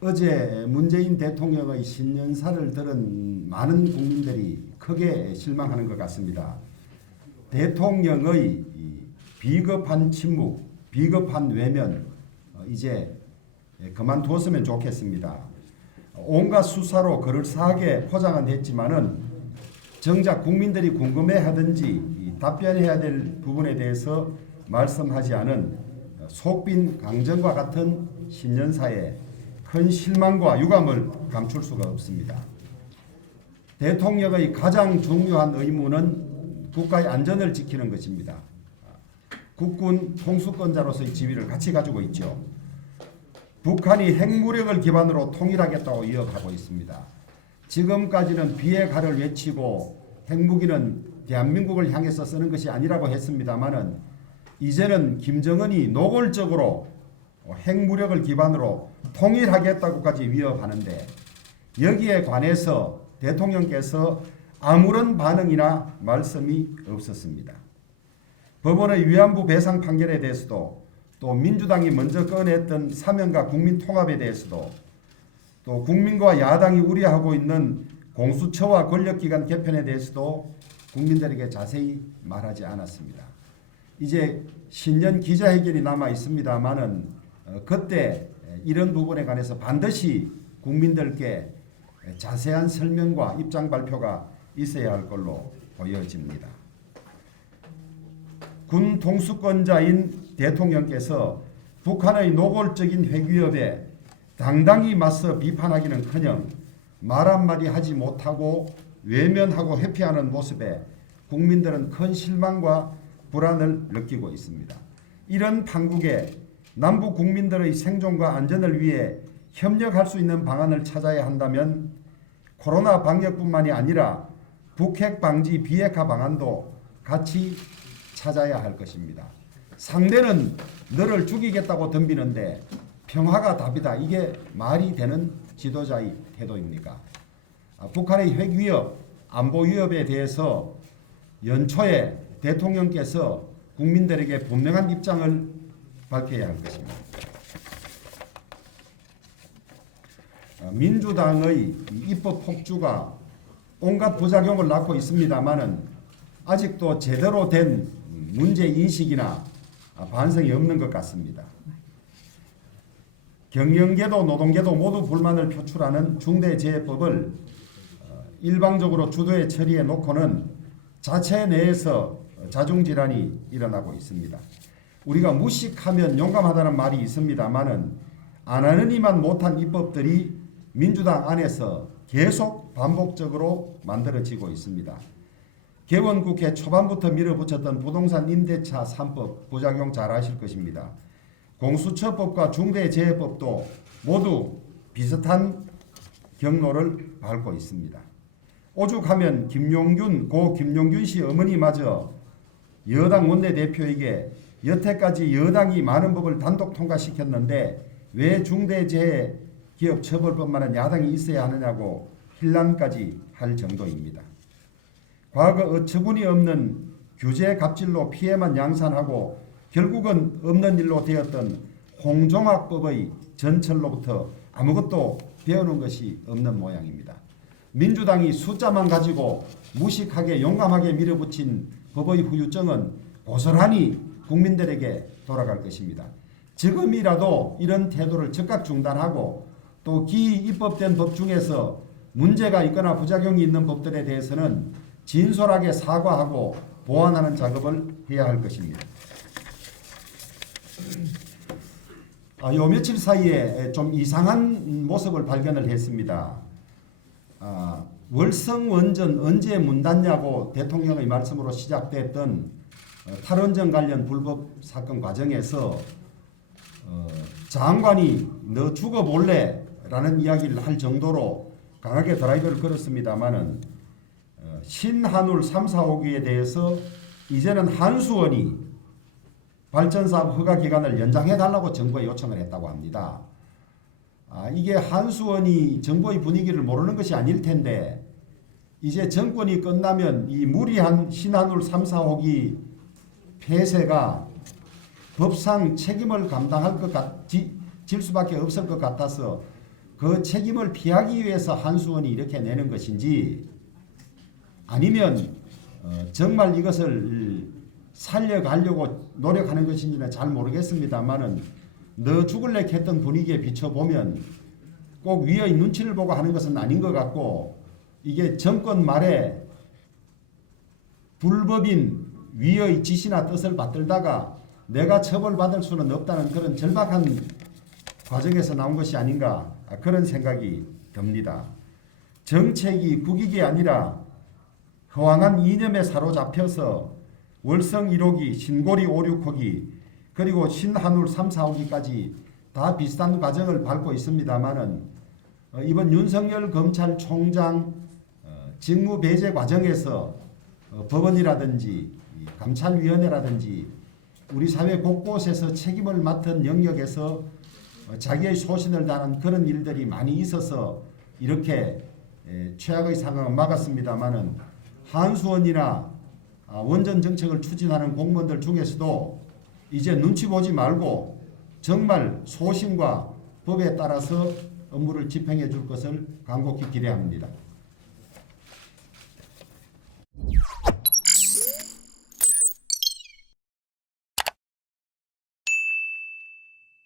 어제 문재인 대통령의 신년사를 들은 많은 국민들이 크게 실망하는 것 같습니다. 대통령의 비겁한 침묵, 비겁한 외면 이제 그만두었으면 좋겠습니다. 온갖 수사로 그럴싸하게 포장은 했지만은 정작 국민들이 궁금해하든지 답변해야 될 부분에 대해서 말씀하지 않은 속빈 강정과 같은 신년사에 큰 실망과 유감을 감출 수가 없습니다. 대통령의 가장 중요한 의무는 국가의 안전을 지키는 것입니다. 국군 통수권자로서의 지위를 같이 가지고 있죠. 북한이 핵무력을 기반으로 통일하겠다고 이어가고 있습니다. 지금까지는 비핵화를 외치고 핵무기는 대한민국을 향해서 쓰는 것이 아니라고 했습니다마는 이제는 김정은이 노골적으로 핵무력을 기반으로 통일하겠다고까지 위협하는데 여기에 관해서 대통령께서 아무런 반응이나 말씀이 없었습니다. 법원의 위안부 배상 판결에 대해서도 또 민주당이 먼저 꺼냈던 사면과 국민통합에 대해서도 또 국민과 야당이 우려하고 있는 공수처와 권력기관 개편에 대해서도 국민들에게 자세히 말하지 않았습니다. 이제 신년 기자회견이 남아 있습니다만은 그때 이런 부분에 관해서 반드시 국민들께 자세한 설명과 입장 발표가 있어야 할 걸로 보여집니다. 군 통수권자인 대통령께서 북한의 노골적인 핵위협에 당당히 맞서 비판하기는커녕 말 한마디 하지 못하고 외면하고 회피하는 모습에 국민들은 큰 실망과 불안을 느끼고 있습니다. 이런 판국에 남북 국민들의 생존과 안전을 위해 협력할 수 있는 방안을 찾아야 한다면 코로나 방역뿐만이 아니라 북핵 방지 비핵화 방안도 같이 찾아야 할 것입니다. 상대는 너를 죽이겠다고 덤비는데 평화가 답이다. 이게 말이 되는 지도자의 태도입니까? 북한의 핵 위협, 안보 위협에 대해서 연초에 대통령께서 국민들에게 분명한 입장을 밝혀야 할 것입니다. 민주당의 입법 폭주가 온갖 부작용을 낳고 있습니다마는 아직도 제대로 된 문제 인식이나 반성이 없는 것 같습니다. 경영계도 노동계도 모두 불만을 표출하는 중대재해법을 일방적으로 주도에 처리해 놓고는 자체 내에서 자중질환이 일어나고 있습니다. 우리가 무식하면 용감하다는 말이 있습니다마는 안 하느니만 못한 입법들이 민주당 안에서 계속 반복적으로 만들어지고 있습니다. 개원국회 초반부터 밀어붙였던 부동산 임대차 3법 부작용 잘 아실 것입니다. 공수처법과 중대재해법도 모두 비슷한 경로를 밟고 있습니다. 오죽하면 고 김용균 씨 어머니마저 여당 원내대표에게 여태까지 여당이 많은 법을 단독 통과시켰는데 왜 중대재해기업처벌법만은 야당이 있어야 하느냐고 hir난까지 할 정도입니다. 과거 어처구니 없는 규제 갑질로 피해만 양산하고 결국은 없는 일로 되었던 홍종학법의 전철로부터 아무것도 배우는 것이 없는 모양입니다. 민주당이 숫자만 가지고 무식하게 용감하게 밀어붙인 법의 후유증은 고스란히 국민들에게 돌아갈 것입니다. 지금이라도 이런 태도를 즉각 중단하고 또 기입법된 법 중에서 문제가 있거나 부작용이 있는 법들에 대해서는 진솔하게 사과하고 보완하는 작업을 해야 할 것입니다. 요 며칠 사이에 좀 이상한 모습을 발견을 했습니다. 월성원전 언제 문 닫냐고 대통령의 말씀으로 시작됐던 탈원전 관련 불법 사건 과정에서 장관이 너 죽어볼래? 라는 이야기를 할 정도로 강하게 드라이브를 걸었습니다마는 신한울 3, 4호기에 대해서 이제는 한수원이 발전사업 허가 기간을 연장해달라고 정부에 요청을 했다고 합니다. 이게 한수원이 정부의 분위기를 모르는 것이 아닐 텐데 이제 정권이 끝나면 이 무리한 신한울 3, 4호기 폐쇄가 법상 책임을 감당할 질 수밖에 없을 것 같아서 그 책임을 피하기 위해서 한수원이 이렇게 내는 것인지 아니면 정말 이것을 살려가려고 노력하는 것인지는 잘 모르겠습니다만은 너 죽을래 했던 분위기에 비춰보면 꼭 위의 눈치를 보고 하는 것은 아닌 것 같고 이게 정권 말에 불법인 위의 지시나 뜻을 받들다가 내가 처벌받을 수는 없다는 그런 절박한 과정에서 나온 것이 아닌가 그런 생각이 듭니다. 정책이 국익이 아니라 허황한 이념에 사로잡혀서 월성 1호기, 신고리 5, 6호기 그리고 신한울 3, 4호기까지 다 비슷한 과정을 밟고 있습니다만은 이번 윤석열 검찰총장 직무 배제 과정에서 법원이라든지 감찰위원회라든지 우리 사회 곳곳에서 책임을 맡은 영역에서 자기의 소신을 다하는 그런 일들이 많이 있어서 이렇게 최악의 상황을 막았습니다마는 한수원이나 원전 정책을 추진하는 공무원들 중에서도 이제 눈치 보지 말고 정말 소신과 법에 따라서 업무를 집행해 줄 것을 간곡히 기대합니다.